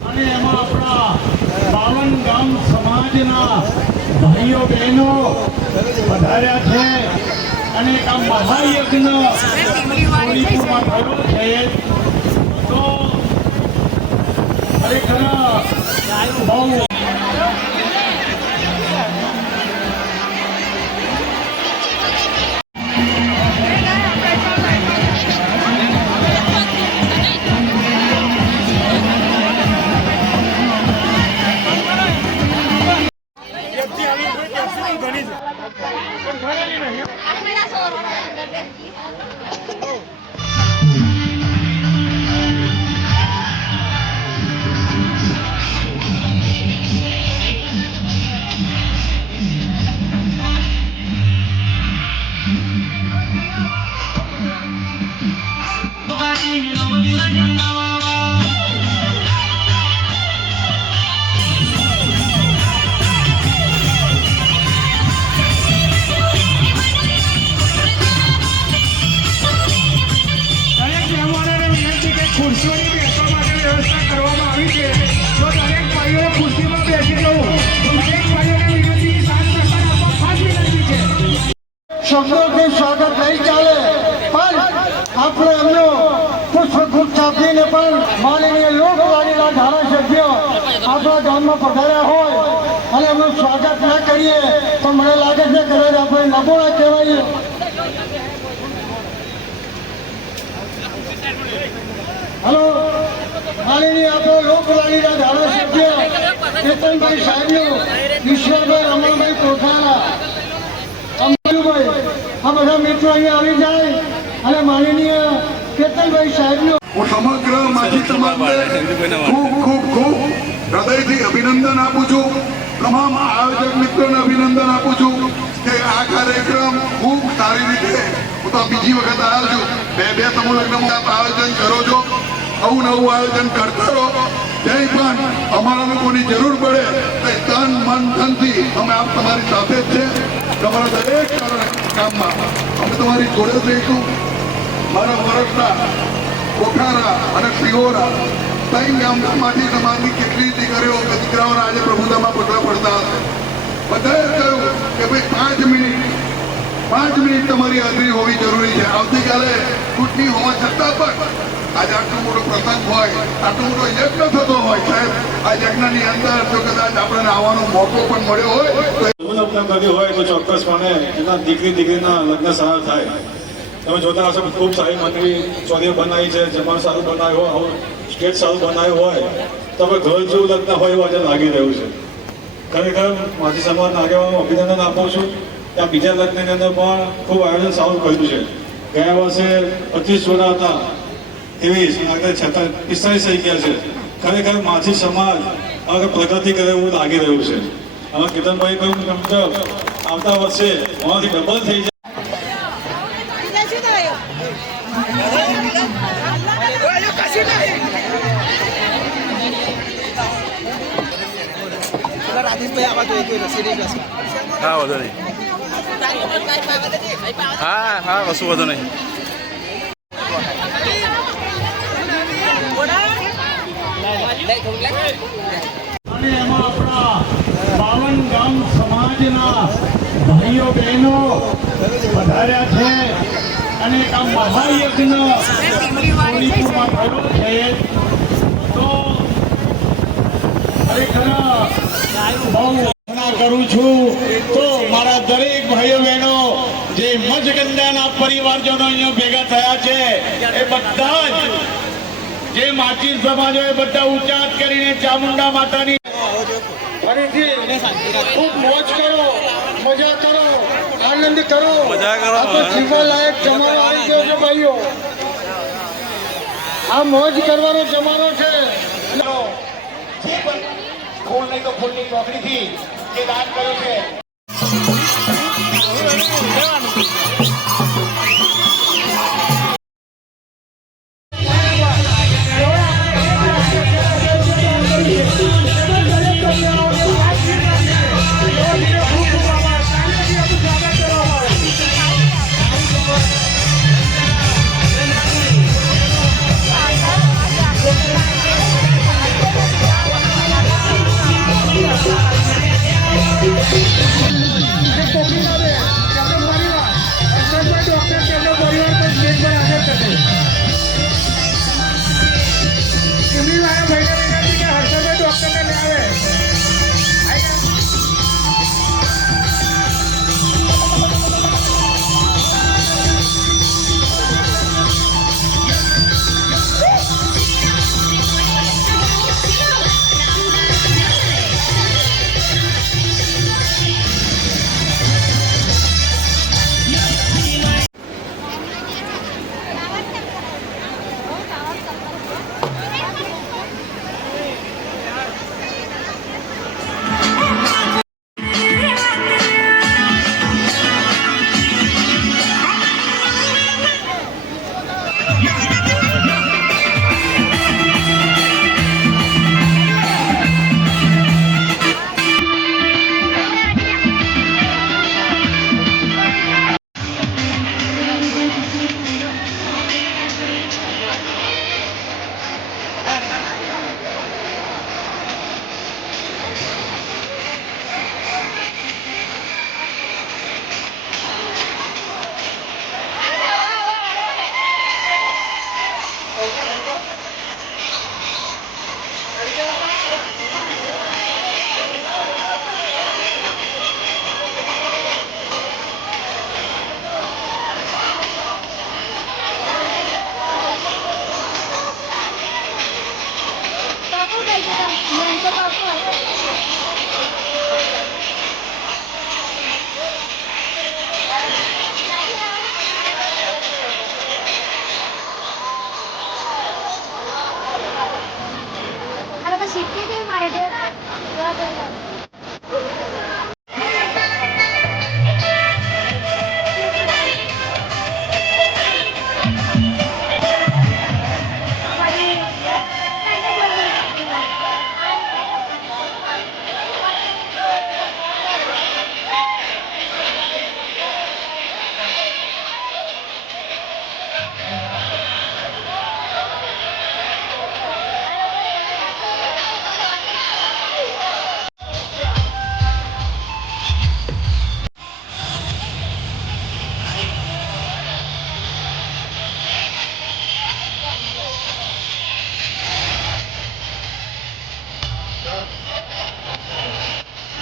અને એમાં આપણા 52 ગામ સમાજના ભાઈઓ બહેનો વધાર્યા છે અને આ મહાયજ્ઞ મણિપુરમાં થયો છે તો ખરેખર બહુ ખુરશીઓની બેસવા માટે વ્યવસ્થા કરવામાં આવી છે તો દરેક ભાઈઓએ ખુરશીમાં બેસી જવું. દરેક ભાઈઓને વિનંતી શાંત પ્રસાર આપવા ખાસ વિનંતી છે. શબ્દોથી સ્વાગત નહીં ચાલે પણ આપણે એમનો પુષ્પગુચ્છ આપીને પણ માનનીય લોકવાણીના ધારાસભ્ય આપણા ગામમાં પધાર્યા હોય અને એમનું સ્વાગત ના કરીએ તો મને લાગે છે કે આપણે નબળા કહેવાય. હલો, માનનીય આપણો લોકવાણીના ધારાસભ્ય કેતનભાઈ સાહેબનું ઈશ્વરભાઈ રમણભાઈ કોઠારા આ બધા મિત્રો અહીંયા આવી જાય અને માનનીય કેતનભાઈ સાહેબનો હું સમગ્ર માજી સમાજને ખૂબ ખૂબ ખૂબ હૃદયથી અભિનંદન આપું છું. તમામ આયોજક મિત્રોને અભિનંદન આપું છું કે આ કાર્યક્રમ ખૂબ સારી રીતે હું તો બીજી વખત આવ્યો છું. બે સમૂહ લગ્નમાં આપ આયોજન કરો છો, નવું આયોજન કરતા રહો. જ્યાં પણ અમારા લોકોની જરૂર પડે તો તન મન ધનથી અમે આપ તમારી સાથે જ છે. તમારા દરેક કામમાં અમે તમારી જોડે જ રહીશું. મારા વર્ષના કોઠારા અને સિહોરા ત્રણ ગામના માટી સમાજની કેટલી દીકરીઓ દીકરાઓના આજે પ્રભુતામાં પગલા પડતા હશે. બધાએ કહ્યું કે ભાઈ 5 મિનિટ તમારી હાજરી હોવી જરૂરી છે. આવતીકાલે ચૂંટણી હોવા છતાં પણ આજે આટલો મોટો પ્રસંગ હોય, આટલો મોટો યજ્ઞ થતો હોય, સાહેબ આ યજ્ઞની અંદર જો કદાચ આપણને આવવાનો મોકો પણ મળ્યો હોય લગ્ન કર્યું હોય તો ચોક્કસપણે એના દીકરીના લગ્ન સારા થાય. તમે જોતા હશો ખૂબ સારી મંડળી ચોરીઓ બનાવી છે, જમવાનું સારું બનાવ્યું હોય, સ્ટેજ સારું બનાવ્યું હોય તો હવે ઘર જેવું લગ્ન હોય એવું આજે લાગી રહ્યું છે. ખરેખર માજી સમાજના આગેવાનો અભિનંદન આપું છું. ત્યાં બીજા લગ્નની અંદર પણ ખૂબ આયોજન સારું કર્યું છે. ગયા વર્ષે 25 જોડા હતા, 23 આગળ 45 થઈ ગયા છે. ખરેખર માછી સમાજ આગળ પ્રગતિ કરે એવું લાગી રહ્યું છે. હવે કેતનભાઈ કહ્યું મુજબ આવતા વર્ષે આમાંથી ડબલ થઈ જાય. હા વધુ નહીં. હા કશું વધુ નહીં. અને એમાં આપણા 52 ગામ સમાજના ભાઈઓ બહેનો વધાર્યા છે અને આ મહાયજ્ઞ મણિપુરમાં થયો છે તો ખરેખર બહુ કરું છું. તો મારા દરેક ભાઈઓ બહેનો જે મજગંડાના પરિવારજનો અહીંયા ભેગા થયા છે એ બધા જ જે માચી સમાજો એ બધા ઊંચા હાથ કરીને ચામુંડા માતાની ફરીથી ખૂબ મોજ કરો, મજા કરો, આનંદ કરો. આપણે જીવવા લાયક જમાનો આવી ગયો છે ભાઈઓ. આ મોજ કરવાનો જમાનો છે. ફૂલ નહીં તો ફૂલની ચોકડીથી જે દાન કર્યું છે किती माहिती